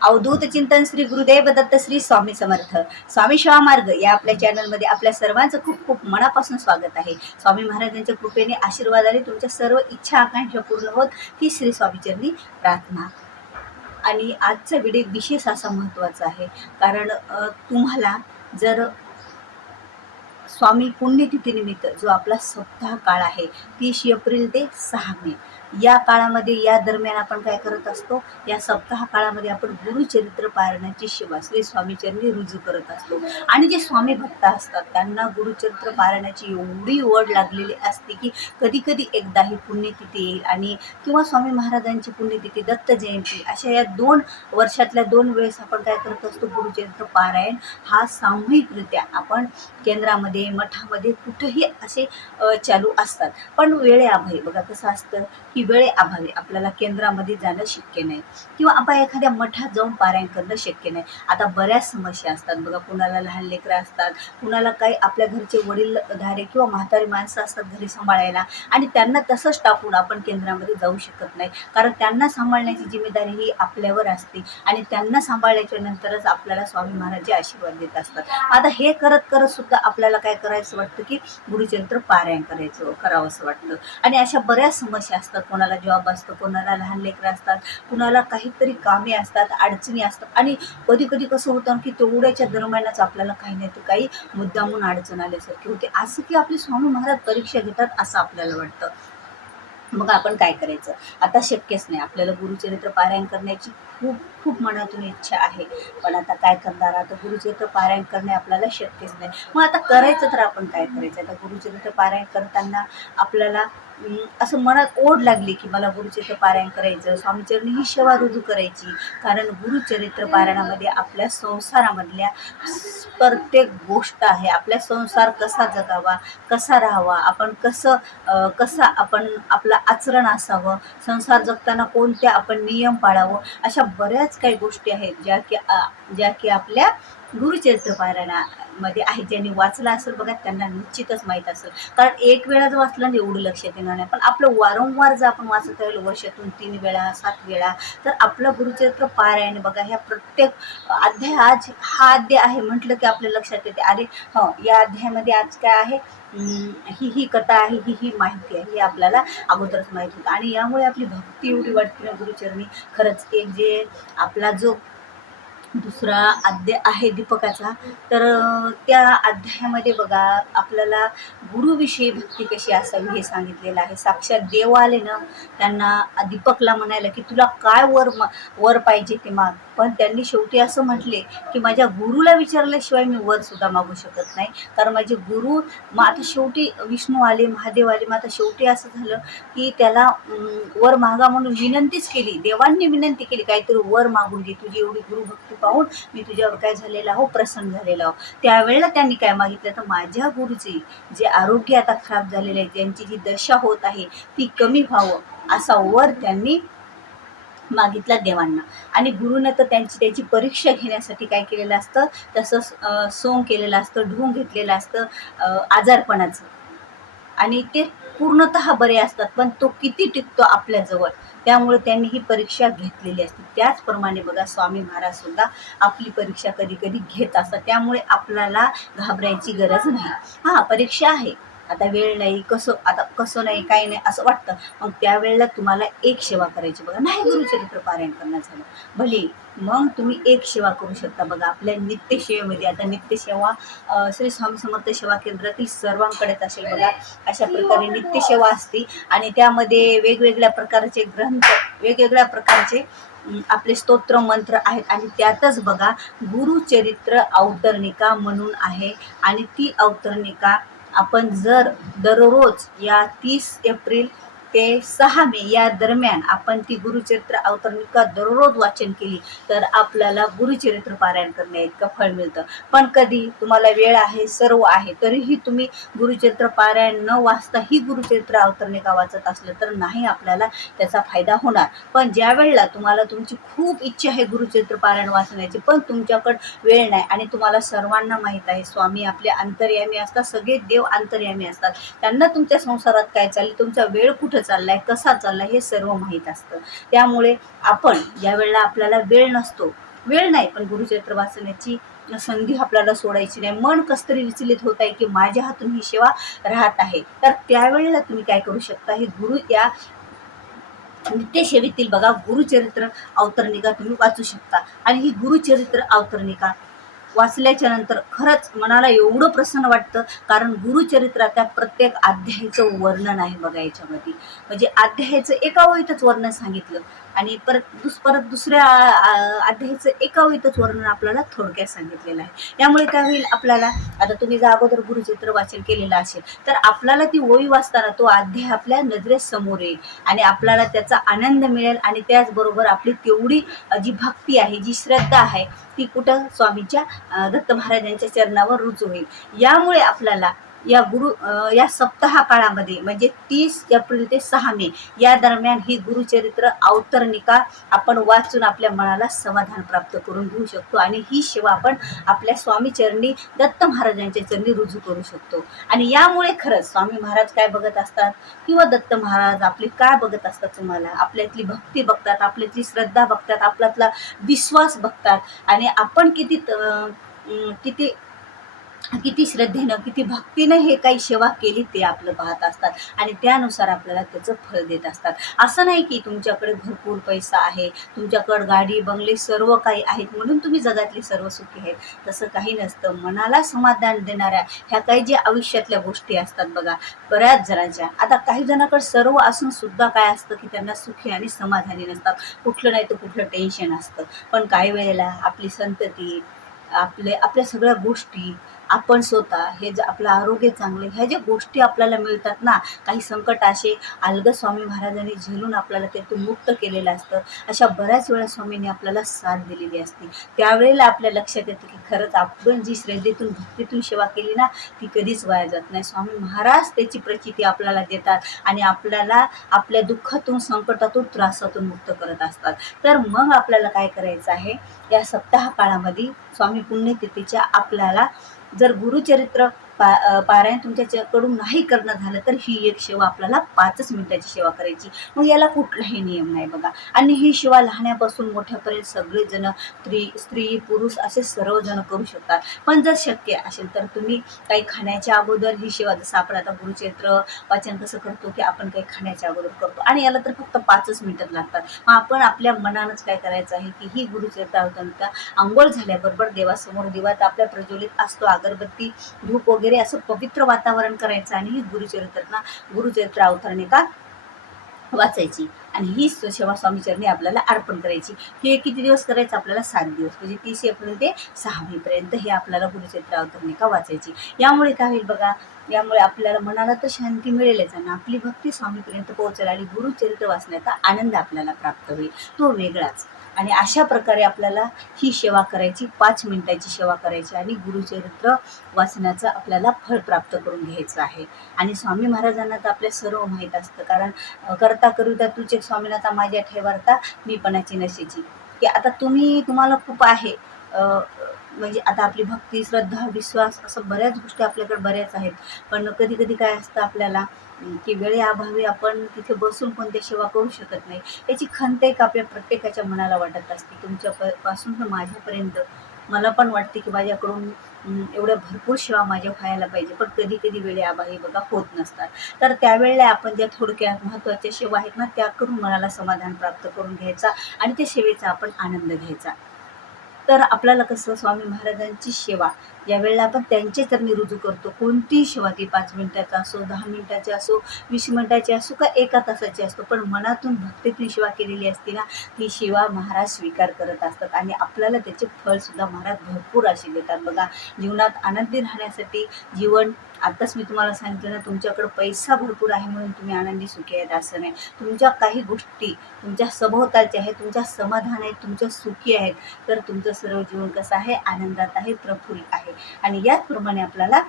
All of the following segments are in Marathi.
अवधूत चिंतन श्री गुरुदेव दत्त श्री स्वामी समर्थ स्वामी सेवा मार्ग या आपल्या चॅनलमध्ये आपल्या सर्वांचं खूप खूप मनापासून स्वागत आहे. स्वामी महाराजांच्या कृपेने आशीर्वादाने तुमच्या सर्व इच्छा आकांक्षा पूर्ण होत ही श्री स्वामीचरणी प्रार्थना. आणि आजचा व्हिडिओ विशेष असा महत्त्वाचा आहे, कारण तुम्हाला जर स्वामी पुण्यतिथीनिमित्त जो आपला सप्ताह काळ आहे 30 एप्रिल ते 6 मे या काळामध्ये, या दरम्यान आपण काय करत असतो, या सप्ताह काळामध्ये आपण गुरुचरित्र पारायणाची सेवा श्री स्वामीचरणी रुजू करत असतो. आणि जे स्वामी भक्त असतात त्यांना गुरुचरित्र पारायणाची एवढी ओढ लागलेली असते की कधी कधी एकदा ही पुण्यतिथी येईल आणि किंवा स्वामी महाराजांची पुण्यतिथी, दत्त जयंती, अशा या 2 वर्षातल्या 2 वेळेस आपण काय करत असतो, गुरुचरित्र पारायण हा सामूहिकरित्या आपण केंद्रामध्ये, मठामध्ये कुठेही असे चालू असतात. पण वेळेअभावी बघा कसं असतं की वेळेअभावी आपल्याला केंद्रामध्ये जाणं शक्य नाही किंवा आपण एखाद्या मठात जाऊन पारायण करणं शक्य नाही. आता बऱ्याच समस्या असतात बघा, कुणाला लहान लेकरं असतात, कुणाला काही आपल्या घरचे वडीलधारे किंवा म्हातारी माणसं असतात घरी सांभाळायला, आणि त्यांना तसंच टाकून आपण केंद्रामध्ये जाऊ शकत नाही, कारण त्यांना सांभाळण्याची जिम्मेदारी ही आपल्यावर असते आणि त्यांना सांभाळल्याच्या नंतरच आपल्याला स्वामी महाराज आशीर्वाद देत असतात. आता हे करत करत सुद्धा आपल्याला काय करायचं वाटतं की गुरुचरित्र पारायण करावं असं वाटतं. आणि अशा बऱ्याच समस्या असतात, कोणाला जॉब असतो, कोणाला लहान लेकरं असतात, कुणाला काहीतरी कामे असतात, अडचणी असतात. आणि कधी कधी कसं होतं की तेवढ्याच्या दरम्यानच आपल्याला काही नाही तर काही मुद्दामून अडचण आल्यासारखी होते, असं की आपले स्वामी महाराज परीक्षा घेतात असं आपल्याला वाटतं. मग आपण काय करायचं? आता शक्यच नाही आपल्याला गुरुचरित्र पारायण करण्याची खूप खूप मनातून इच्छा आहे, पण आता काय करणार, आता गुरुचरित्र पारायण करणे आपल्याला शक्यच नाही. मग आता करायचं तर आपण काय करायचं? आता गुरुचरित्र पारायण करताना आपल्याला असं मनात ओढ लागली की मला गुरुचरित्र पारायण करायचं, स्वामीचरणी ही सेवा रुजू करायची. कारण गुरुचरित्र पारायणामध्ये आपल्या संसारामधल्या प्रत्येक गोष्ट आहे. आपला संसार कसा जगावा, कसा राहावा, आपण कसं आपण आपलं आचरण असावं, संसार जगताना कोणत्या आपण नियम पाळावं, अशा बऱ्याच काही गोष्टी आहेत ज्या की आपल्या गुरुचरित्र पारायणामध्ये आहेत. ज्यांनी वाचलं असेल बघा त्यांना निश्चितच माहीत असेल, कारण एक वेळा जर वाचलं ना एवढं लक्षात येणार नाही, पण आपलं वारंवार जर आपण वाचत राहिलो वर्षातून 3 वेळा 7 वेळा, तर आपलं गुरुचरित्र पारायण बघा ह्या प्रत्येक अध्याय, आज हा अध्याय आहे म्हटलं की आपल्या लक्षात येते, अरे या अध्यायामध्ये आज काय आहे, ही कथा आहे, ही माहिती आहे, ही आपल्याला अगोदरच माहिती होतं. आणि यामुळे आपली भक्ती एवढी वाटते ना गुरुचरणी. खरंच एक जे आपला जो दुसरा अध्याय आहे दीपकाचा, तर त्या अध्यायामध्ये बघा आपल्याला गुरुविषयी भक्ती कशी असावी हे सांगितलेलं आहे. साक्षात देव आले ना, त्यांना दीपकला म्हणायला की तुला काय वर पाहिजे ते माग, पण त्यांनी शेवटी असं म्हटले की माझ्या गुरुला विचारल्याशिवाय मी वर सुद्धा मागू शकत नाही, कारण माझे गुरु. मग आता शेवटी विष्णू आले, महादेव आले, मग आता शेवटी असं झालं की त्याला वर मागा म्हणून विनंतीच केली, देवांनी विनंती केली काहीतरी वर मागून दे, तुझी एवढी गुरुभक्ती पाहून मी तुझ्यावर काय झालेला हो, प्रसन्न झालेला हो. त्यावेळेला त्यांनी काय मागितलं, तर माझ्या गुरुचे जे आरोग्य आता खराब झालेले आहे, त्यांची जी दशा होत आहे ती कमी व्हावं असा वर त्यांनी मागितला देवांना. आणि गुरुनं तर त्याची परीक्षा घेण्यासाठी काय केलेलं असतं, तसं सोंग केलेलं असतं, ढोंग घेतलेलं असतं आजारपणाचं, आणि ते पूर्णतः बरे असतात, पण तो किती टिकतो आपल्याजवळ, त्यामुळे त्यांनी ही परीक्षा घेतलेली असते. त्याचप्रमाणे बघा स्वामी महाराज सुद्धा आपली परीक्षा कधी कधी घेत असतात, त्यामुळे आपल्याला घाबरायची गरज नाही. हां, परीक्षा आहे, आता वेळ नाही, कसं नाही, काही नाही असं वाटतं, मग त्यावेळेला तुम्हाला एक सेवा करायची बघा. नाही गुरुचरित्र पारायण करणं झालं भले, मग तुम्ही एक सेवा करू शकता बघा आपल्या नित्यसेवेमध्ये. आता नित्यसेवा श्री स्वामी समर्थ सेवा केंद्रातील सर्वांकडेच असेल बघा, अशा प्रकारे नित्यसेवा असते. आणि त्यामध्ये वेगवेगळ्या प्रकारचे ग्रंथ, वेगवेगळ्या प्रकारचे आपले स्तोत्र मंत्र आहेत. आणि त्यातच बघा गुरुचरित्र अवतरणिका म्हणून आहे, आणि ती अवतरणिका आपण जर दररोज या 30 एप्रिल ते 6 मे या दरम्यान आपण ती गुरुचरित्र अवतरणिका दररोज वाचन केली तर आपल्याला गुरुचरित्र पारायण करण्या इतकं फळ मिळतं. पण कधी तुम्हाला वेळ आहे, सर्व आहे, तरीही तुम्ही गुरुचरित्र पारायण न वाचता ही गुरुचरित्र अवतरणिका वाचत असलं तर नाही आपल्याला त्याचा फायदा होणार. पण ज्या वेळेला तुम्हाला तुमची खूप इच्छा आहे गुरुचरित्र पारायण वाचण्याची, पण तुमच्याकडे वेळ नाही, आणि तुम्हाला सर्वांना माहीत आहे स्वामी आपले अंतर्यामी असतात, सगळे देव अंतर्यामी असतात, त्यांना तुमच्या संसारात काय चाललं, तुमचा वेळ कुठं चाललाय, कसा चाललाय हे सर्व माहीत असतं. त्यामुळे आपण ज्या वेळेला आपल्याला वेळ नसतो वेळ नाही, पण गुरुचरित्र वाचण्याची संधी आपल्याला सोडायची नाही. मन कसतरी विचलित होत आहे की माझ्या हातून ही सेवा राहत आहे, तर त्यावेळेला तुम्ही काय करू शकता, हे गुरु या नित्यसेवेतील बघा गुरुचरित्र अवतरणिका तुम्ही वाचू शकता. आणि ही गुरुचरित्र अवतरणिका वाचल्याच्या नंतर खरंच मनाला एवढं प्रसन्न वाटतं, कारण गुरुचरित्रात प्रत्येक अध्यायाचं वर्णन आहे बघा याच्यामध्ये. म्हणजे अध्यायाचं एका ओळीतच वर्णन सांगितलं आणि परत दुसऱ्या अध्यायाचं एका ओळीतच वर्णन आपल्याला थोडक्यात सांगितलेलं आहे. यामुळे काय होईल आपल्याला, आता तुम्ही जर अगोदर गुरुचरित्र वाचन केलेलं असेल तर आपल्याला ती ओळी वाचताना तो अध्याय आपल्या नजरेसमोर येईल आणि आपल्याला त्याचा आनंद मिळेल. आणि त्याचबरोबर आपली तेवढी जी भक्ती आहे, जी श्रद्धा आहे, ती कुठं स्वामीच्या दत्त महाराजांच्या चरणावर रुजू होईल. यामुळे आपल्याला या सप्ताह काळामध्ये म्हणजे 30 एप्रिल ते 6 मे या दरम्यान ही गुरुचरित्र अवतरणिका आपण वाचून आपल्या मनाला समाधान प्राप्त करून घेऊ शकतो आणि ही सेवा आपण आपल्या स्वामी चरणी दत्त महाराजांच्या चरणी रुजू करू शकतो. आणि यामुळे खरंच स्वामी महाराज काय बघत असतात किंवा दत्त महाराज आपले काय बघत असतात, तुम्हाला आपल्यातली भक्ती बघतात, आपल्यातली श्रद्धा बघतात, आपल्यातला विश्वास बघतात आणि आपण किती किती श्रद्धेनं किती भक्तीनं हे काही सेवा केली ते आपलं पाहत असतात आणि त्यानुसार आपल्याला त्याचं फळ देत असतात. असं नाही की तुमच्याकडे भरपूर पैसा आहे, तुमच्याकडे गाडी बंगले सर्व काही आहेत म्हणून तुम्ही जगातले सर्व सुखी आहेत, तसं काही नसतं. मनाला समाधान देणाऱ्या ह्या काही ज्या आयुष्यातल्या गोष्टी असतात बघा बऱ्याच जणांच्या, आता काही जणांकडे सर्व असून सुद्धा काय असतं की त्यांना सुखी आणि समाधानी नसतात, कुठलं नाही तर कुठलं टेन्शन असतं. पण काही वेळेला आपली संतती, आपल्या सगळ्या गोष्टी, आपण स्वतः हे जे आपलं आरोग्य चांगलं, ह्या ज्या गोष्टी आपल्याला मिळतात ना, काही संकट असे अलगद स्वामी महाराजांनी झेलून आपल्याला त्यातून मुक्त केलेलं असतं. अशा बऱ्याच वेळा स्वामींनी आपल्याला साथ दिलेली असते. त्यावेळेला आपल्या लक्षात येतं की खरंच आपण जी श्रद्धेतून भक्तीतून सेवा केली ना, ती कधीच वाया जात नाही. स्वामी महाराज त्याची प्रचिती आपल्याला देतात आणि आपल्याला आपल्या दुःखातून, संकटातून, त्रासातून मुक्त करत असतात. तर मग आपल्याला काय करायचं आहे, या सप्ताह काळामध्ये स्वामी पुण्यतिथीच्या आपल्याला जर गुरुचरित्र पारायण तुमच्याकडून नाही करणं झालं तर ही एक सेवा आपल्याला 5 मिनिटाची सेवा करायची. मग याला कुठलाही नियम नाही बघा. आणि ही सेवा लहानापासून मोठ्यापर्यंत सगळेजण, स्त्री पुरुष असे सर्वजण करू शकतात. पण जर शक्य असेल तर तुम्ही काही खाण्याच्या अगोदर ही सेवा, जसं आपण आता गुरुचरित्र वाचन कसं करतो की आपण काही खाण्याच्या अगोदर करतो आणि याला तर फक्त 5 मिनिटं लागतात. मग आपण आपल्या मनानंच काय करायचं आहे की ही गुरुचरित्र अवतरणिका अंघोळ झाल्याबरोबर देवासमोर दिवा आपल्या प्रज्वलित असतो, अगरबत्ती, धूप वगैरे असं पवित्र वातावरण करायचं आणि ही गुरुचरित्र अवतरणिका वाचायची आणि ही सेवा स्वामीचरणी आपल्याला अर्पण करायची. हे किती दिवस करायचं आपल्याला? 7 दिवस, म्हणजे 30 एप्रिल ते 6 मे पर्यंत हे आपल्याला गुरुचरित्र अवतरणिका वाचायची. यामुळे काय होईल बघा, यामुळे आपल्याला मनाला तर शांती मिळेलच आणि आपली भक्ती स्वामीपर्यंत पोहोचेल आणि गुरुचरित्र वाचण्याचा आनंद आपल्याला प्राप्त होईल, तो वेगळाच. आणि अशा प्रकारे आपल्याला ही सेवा करायची, 5 मिनिटाची सेवा करायची आणि गुरुचरित्र वाचण्याचं आपल्याला फळ प्राप्त करून घ्यायचं आहे. आणि स्वामी महाराजांना तर आपल्या सर्व माहीत असतं, कारण करता करूता तुझे स्वामीनाथा माझ्या ठेवरता मी पणाची नशेची, की आता तुम्हाला खूप आहे, म्हणजे आता आपली भक्ती, श्रद्धा, विश्वास असं बऱ्याच गोष्टी आपल्याकडे बऱ्याच आहेत. पण कधी कधी काय असतं आपल्याला की वेळेअभावी आपण तिथे बसून कोणत्या सेवा करू शकत नाही. याची खंत एक आपल्या प्रत्येकाच्या मनाला वाटत असते. तुमच्यापासून तर माझ्यापर्यंत मला पण वाटते की माझ्याकडून एवढ्या भरपूर सेवा माझ्या व्हायला पाहिजे, पण कधी कधी वेळेअभावी बघा होत नसतात. तर त्यावेळेला आपण ज्या थोडक्या महत्त्वाच्या सेवा आहेत ना, त्या करून मनाला समाधान प्राप्त करून घ्यायचा आणि त्या सेवेचा आपण आनंद घ्यायचा. तर आपल्याला कसं स्वामी महाराजांची सेवा ज्यावेळेला आपण त्यांचे चरणी रुजू करतो, कोणतीही सेवा ती 5 मिनिटाचा असो, 10 मिनिटाची असो, 20 मिनिटाची असो का 1 तासाची असतो, पण मनातून भक्तीतून सेवा केलेली असते ना, ती सेवा महाराज स्वीकार करत असतात आणि आपल्याला त्याचे फळसुद्धा महाराज भरपूर असे देतात बघा. जीवनात आनंदी राहण्यासाठी आताच मी तुम्हाला सांगितलं ना, तुमच्याकडे पैसा भरपूर आहे म्हणून तुम्ही आनंदी सुखी आहेत असं नाही. तुमच्या काही गोष्टी तुमच्या सभोवतालच्या आहेत, तुमच्या समाधान आहेत, तुमच्या सुखी आहेत, तर तुमचं सर्व जीवन कसं आहे? आनंदात आहे, प्रफुल्ल आहे. आणि याचप्रमाणे आपल्याला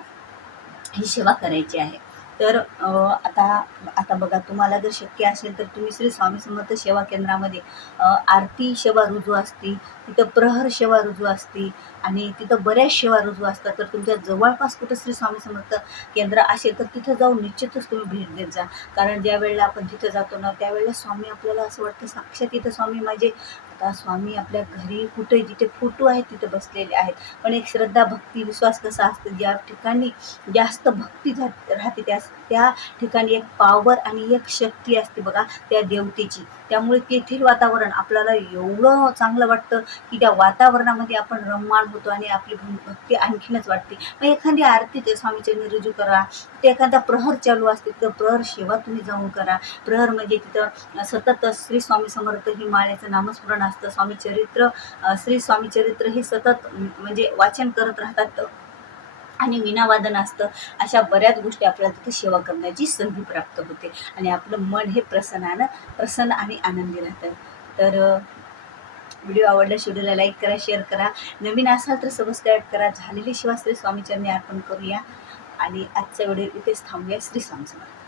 ही सेवा करायची आहे. तर आता बघा, तुम्हाला जर शक्य असेल तर तुम्ही श्री स्वामी समर्थ सेवा केंद्रामध्ये आरती सेवा रुजू असते, तिथं प्रहर सेवा रुजू असते आणि तिथं बऱ्याच सेवा रुजू असतात. तर तुमच्या जवळपास कुठं श्री स्वामी समर्थ केंद्र असेल तर तिथं जाऊन निश्चितच तुम्ही भेट देत जा. कारण ज्या वेळेला आपण तिथं जातो ना, त्यावेळेला स्वामी आपल्याला असं वाटतं साक्षात तिथं स्वामी माझे आता स्वामी आपल्या घरी कुठे जिथे फोटो आहेत तिथे बसलेले आहेत, पण एक श्रद्धा भक्ती विश्वास कसा असतं, ज्या ठिकाणी जास्त भक्ती राहते त्या ठिकाणी एक पावर आणि एक शक्ती असते बघा त्या देवतेची. त्यामुळे तेथील वातावरण आपल्याला एवढं चांगलं वाटतं की त्या वातावरणामध्ये आपण रममाण होतो आणि आपली भक्ती आणखीनच वाटते. मग एखादी आरती ते स्वामीचरणी रुजू करा, ते एखादा प्रहर चालू असते तर प्रहर सेवा तुम्ही जाऊन करा. प्रहर म्हणजे तिथं सतत श्री स्वामी समर्थ ही माळेचं नामस्मरण असतं. श्री स्वामी चरित्र हे सतत म्हणजे वाचन करत राहतात आणि वीणावादन असतं. अशा बऱ्याच गोष्टी आपल्याला तिथे सेवा करण्याची संधी प्राप्त होते आणि आपलं मन हे प्रसन्न आणि आनंदी राहतं. तर व्हिडिओ आवडल्यास व्हिडिओला लाईक करा, शेअर करा, नवीन असाल तर सबस्क्राईब करा. झालेली सेवा श्री स्वामीचरणी अर्पण करूया आणि आजचा व्हिडिओ इथेच थांबूया. श्री स्वामी समर्थ.